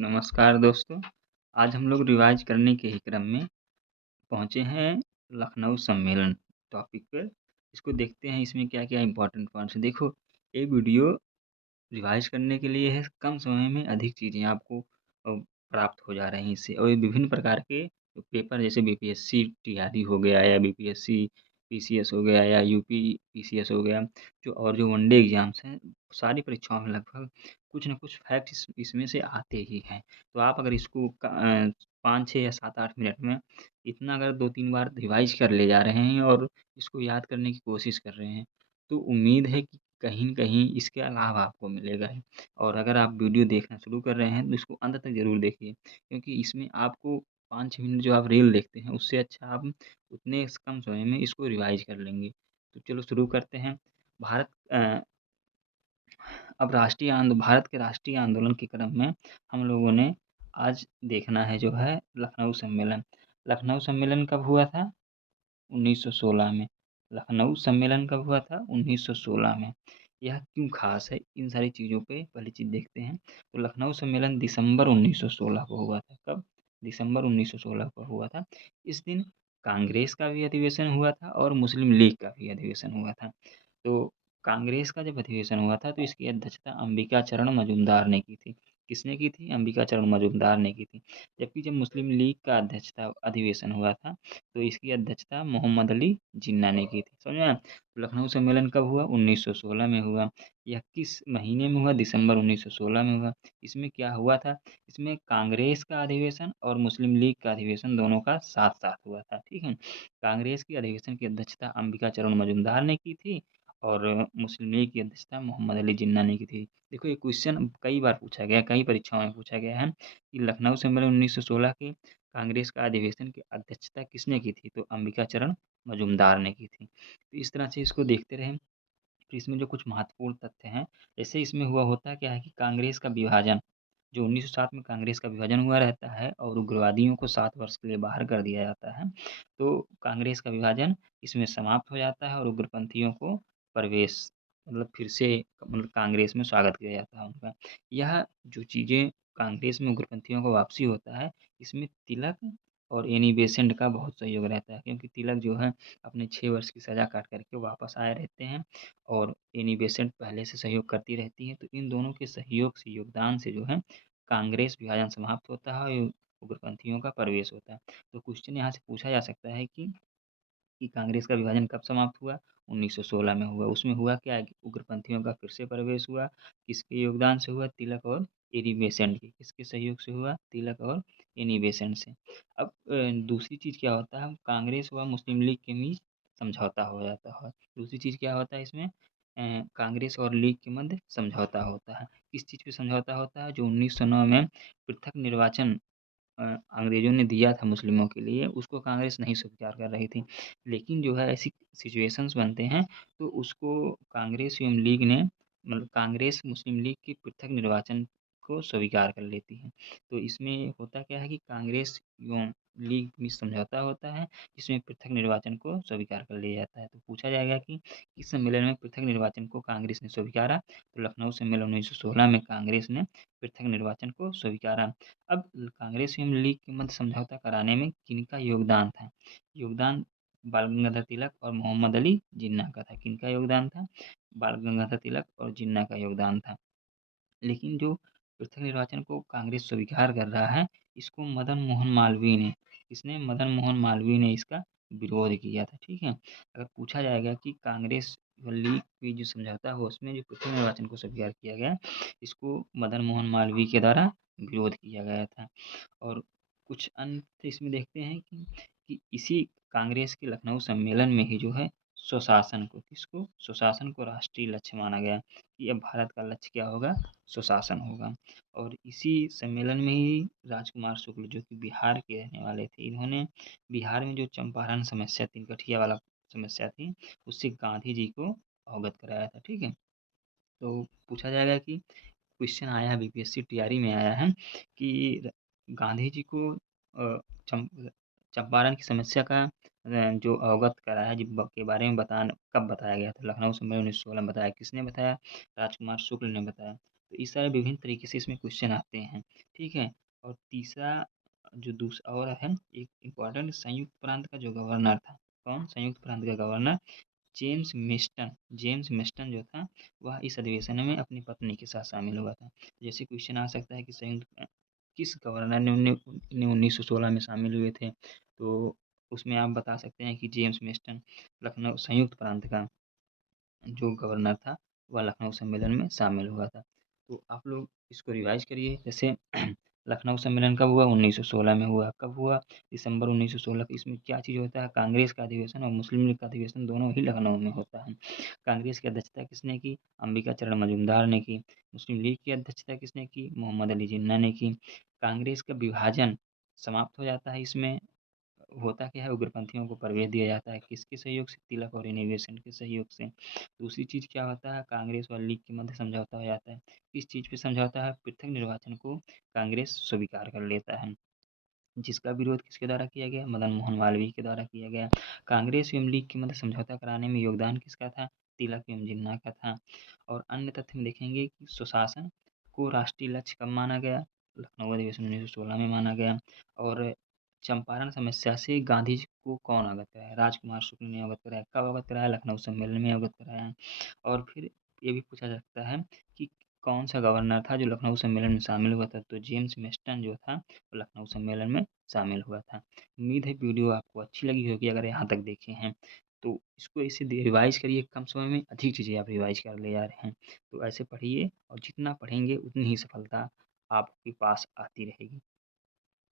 नमस्कार दोस्तों। आज हम लोग रिवाइज़ करने के ही क्रम में पहुँचे हैं लखनऊ सम्मेलन टॉपिक पर। इसको देखते हैं इसमें क्या-क्या इम्पोर्टेंट पॉइंट्स हैं। देखो, ये वीडियो रिवाइज़ करने के लिए है, कम समय में अधिक चीज़ें आपको प्राप्त हो जा रही हैं इससे और ये विभिन्न प्रकार के पेपर जैसे बीपीएससी टीआरई हो गया या बीपीएससी पीसीएस हो गया या यूपी पीसीएस हो गया, जो वनडे एग्ज़ाम्स हैं, सारी परीक्षाओं में लगभग कुछ न कुछ फैक्ट इसमें से आते ही हैं। तो आप अगर इसको 5, 6 या 7, 8 मिनट में इतना अगर 2-3 बार रिवाइज़ कर ले जा रहे हैं और इसको याद करने की कोशिश कर रहे हैं, तो उम्मीद है कि कहीं न कहीं इसका लाभ आपको मिलेगा ही। और अगर आप वीडियो देखना शुरू कर रहे हैं, तो इसको अंत तक ज़रूर देखिए, क्योंकि इसमें आपको 5-6 मिनट जो आप रील देखते हैं, उससे अच्छा आप उतने कम समय में इसको रिवाइज़ कर लेंगे। तो चलो शुरू करते हैं। भारत अब भारत के राष्ट्रीय आंदोलन के क्रम में हम लोगों ने आज देखना है जो है लखनऊ सम्मेलन। लखनऊ सम्मेलन कब हुआ था? 1916 में। लखनऊ सम्मेलन कब हुआ था? 1916 में। यह क्यों ख़ास है? इन सारी चीज़ों पे पहली चीज़ देखते हैं। तो लखनऊ सम्मेलन दिसंबर 1916 को हुआ था। कब? दिसंबर 1916 को हुआ था। इस दिन कांग्रेस का भी अधिवेशन हुआ था और मुस्लिम लीग का भी अधिवेशन हुआ था। तो कांग्रेस का जब अधिवेशन हुआ था तो इसकी अध्यक्षता अंबिका चरण मजूमदार ने की थी। किसने की थी? अंबिका चरण मजूमदार ने की थी। जबकि जब मुस्लिम लीग का अध्यक्षता अधिवेशन हुआ था तो इसकी अध्यक्षता मोहम्मद अली जिन्ना ने की थी। समझ में आया? तो लखनऊ सम्मेलन कब हुआ? 1916 में हुआ। यह किस महीने में हुआ? दिसंबर 1916 में हुआ। इसमें क्या हुआ था? इसमें कांग्रेस का अधिवेशन और मुस्लिम लीग का अधिवेशन दोनों का साथ-साथ हुआ था। ठीक है? कांग्रेस की अधिवेशन की अध्यक्षता अंबिका चरण मजूमदार ने की थी और मुस्लिम लीग की अध्यक्षता मोहम्मद अली जिन्ना ने की थी। देखो, ये क्वेश्चन कई बार पूछा गया है, कई परीक्षाओं में पूछा गया है कि लखनऊ सम्मेलन 1916 के कांग्रेस का अधिवेशन की अध्यक्षता किसने की थी? तो अंबिका चरण मजूमदार ने की थी। तो इस तरह से इसको देखते रहें। फिर इसमें जो कुछ महत्वपूर्ण तथ्य हैं, जैसे इसमें हुआ होता क्या है कि कांग्रेस का विभाजन, जो 1907 में कांग्रेस का विभाजन हुआ रहता है और उग्रवादियों को 7 वर्ष के लिए बाहर कर दिया जाता है, तो कांग्रेस का विभाजन इसमें समाप्त हो जाता है और उग्रपंथियों को प्रवेश मतलब फिर से मतलब कांग्रेस में स्वागत किया जाता है उनका। यह जो चीज़ें कांग्रेस में उग्रपंथियों को वापसी होता है, इसमें तिलक और एनी बेसेंट का बहुत सहयोग रहता है, क्योंकि तिलक जो है अपने 6 वर्ष की सज़ा काट कर के वापस आए रहते हैं और एनी बेसेंट पहले से सहयोग करती रहती हैं। तो इन दोनों के सहयोग से, योगदान से जो है कांग्रेस विभाजन समाप्त होता है और उग्रपंथियों का प्रवेश होता है। तो क्वेश्चन यहाँ से पूछा जा सकता है कि कांग्रेस का विभाजन कब समाप्त हुआ? 1916 में हुआ। उसमें हुआ क्या है कि उग्रपंथियों का फिर से प्रवेश हुआ। किसके योगदान से हुआ? तिलक और एनी बेसेंट के। किसके सहयोग से हुआ? तिलक और एनी बेसेंट से। अब दूसरी चीज़ क्या होता है, कांग्रेस व मुस्लिम लीग के बीच समझौता हो जाता है। दूसरी चीज़ क्या होता है इसमें? कांग्रेस और लीग के मध्य समझौता होता है। किस चीज़ पे समझौता होता है? जो 1909 में पृथक निर्वाचन अ, अंग्रेज़ों ने दिया था मुस्लिमों के लिए, उसको कांग्रेस नहीं स्वीकार कर रही थी। लेकिन जो है ऐसी सिचुएशंस बनते हैं, तो उसको कांग्रेस एवं लीग ने मतलब कांग्रेस मुस्लिम लीग के पृथक निर्वाचन को स्वीकार कर लेती है। तो इसमें होता क्या है कि कांग्रेस एवं लीग में समझौता होता है, जिसमें पृथक निर्वाचन को स्वीकार कर लिया जाता है। तो पूछा जाएगा कि इस सम्मेलन में पृथक निर्वाचन को कांग्रेस ने स्वीकारा? तो लखनऊ सम्मेलन 1916 में कांग्रेस ने पृथक निर्वाचन को स्वीकारा। अब कांग्रेस एवं लीग के मध्य समझौता कराने में किनका योगदान था? योगदान बाल गंगाधर तिलक और मोहम्मद अली जिन्ना का था। किनका योगदान था? बाल गंगाधर तिलक और जिन्ना का योगदान था। लेकिन जो पृथक निर्वाचन को कांग्रेस स्वीकार कर रहा है, इसको मदन मोहन मालवीय ने, किसने? मदन मोहन मालवीय ने इसका विरोध किया था। ठीक है? अगर पूछा जाएगा कि कांग्रेस व लीग की जो समझौता हो उसमें जो पृथक निर्वाचन को स्वीकार किया गया, इसको मदन मोहन मालवीय के द्वारा विरोध किया गया था। और कुछ अन्य इसमें देखते हैं कि इसी कांग्रेस के लखनऊ सम्मेलन में ही जो है स्वशासन को, किसको? स्वशासन को राष्ट्रीय लक्ष्य माना गया कि अब भारत का लक्ष्य क्या होगा? स्वशासन होगा। और इसी सम्मेलन में ही राजकुमार शुक्ल, जो कि बिहार के रहने वाले थे, इन्होंने बिहार में जो चंपारण समस्या थी, गठिया वाला समस्या थी, उससे गांधी जी को अवगत कराया था। ठीक है? तो पूछा जाएगा कि क्वेश्चन आया है, बीपीएससी टीआरई में आया है कि गांधी जी को चम चंपारण की समस्या का जो अवगत कराया के बारे में कब बताया गया था? लखनऊ सम्मेलन 1916 में बताया। किसने बताया? राजकुमार शुक्ल ने बताया। तो इस तरह विभिन्न तरीके से इसमें क्वेश्चन आते हैं, ठीक है। और तीसरा जो दूसरा और है एक इम्पोर्टेंट, संयुक्त प्रांत का जो गवर्नर था, कौन? संयुक्त प्रांत का governor James Meston. James Meston जो था वह इस अधिवेशन में अपनी पत्नी के साथ शामिल हुआ था। जैसे क्वेश्चन आ सकता है कि किस गवर्नर ने 1916 में शामिल हुए थे, तो उसमें आप बता सकते हैं कि जेम्स मिस्टन लखनऊ संयुक्त प्रांत का जो गवर्नर था वह लखनऊ सम्मेलन में शामिल हुआ था। तो आप लोग इसको रिवाइज करिए। जैसे लखनऊ सम्मेलन कब हुआ? 1916 में हुआ। कब हुआ? दिसंबर 1916 को। इसमें क्या चीज़ होता है? कांग्रेस का अधिवेशन और मुस्लिम लीग का अधिवेशन दोनों ही लखनऊ में होता है। कांग्रेस की अध्यक्षता किसने की? अंबिका चरण मजूमदार ने की। मुस्लिम लीग की अध्यक्षता किसने की? मोहम्मद अली जिन्ना ने की। कांग्रेस का विभाजन समाप्त हो जाता है इसमें। होता क्या है, उग्रपंथियों को प्रवेश दिया जाता है, किसके सहयोग से? तिलक और इनोवेशन के सहयोग से। दूसरी चीज़ क्या होता है, कांग्रेस और लीग के मध्य समझौता हो जाता है। किस चीज़ पे समझौता है? पृथक निर्वाचन को कांग्रेस स्वीकार कर लेता है, जिसका विरोध किसके द्वारा किया गया? मदन मोहन मालवीय के द्वारा किया गया। कांग्रेस एवं लीग के मध्य समझौता कराने में योगदान किसका था? तिलक एवं जिन्ना का था। और अन्य तथ्य में देखेंगे कि सुशासन को राष्ट्रीय लक्ष्य कब माना गया? लखनऊ अधिवेशन 1916 में माना गया। और चंपारण समस्या से गांधी जी को कौन अवगत कराया? राजकुमार शुक्ल ने अवगत कराया। कब अवगत कराया? लखनऊ सम्मेलन में अवगत कराया। और फिर ये भी पूछा जा सकता है कि कौन सा गवर्नर था जो लखनऊ सम्मेलन में शामिल हुआ था? तो जेम्स मेस्टन जो था वो लखनऊ सम्मेलन में शामिल हुआ था। उम्मीद है वीडियो आपको अच्छी लगी होगी अगर यहाँ तक देखे हैं। तो इसको ऐसे रिवाइज करिए, कम समय में अधिक चीज़ें आप रिवाइज कर ले जा रहे हैं। तो ऐसे पढ़िए और जितना पढ़ेंगे उतनी ही सफलता आपके पास आती रहेगी।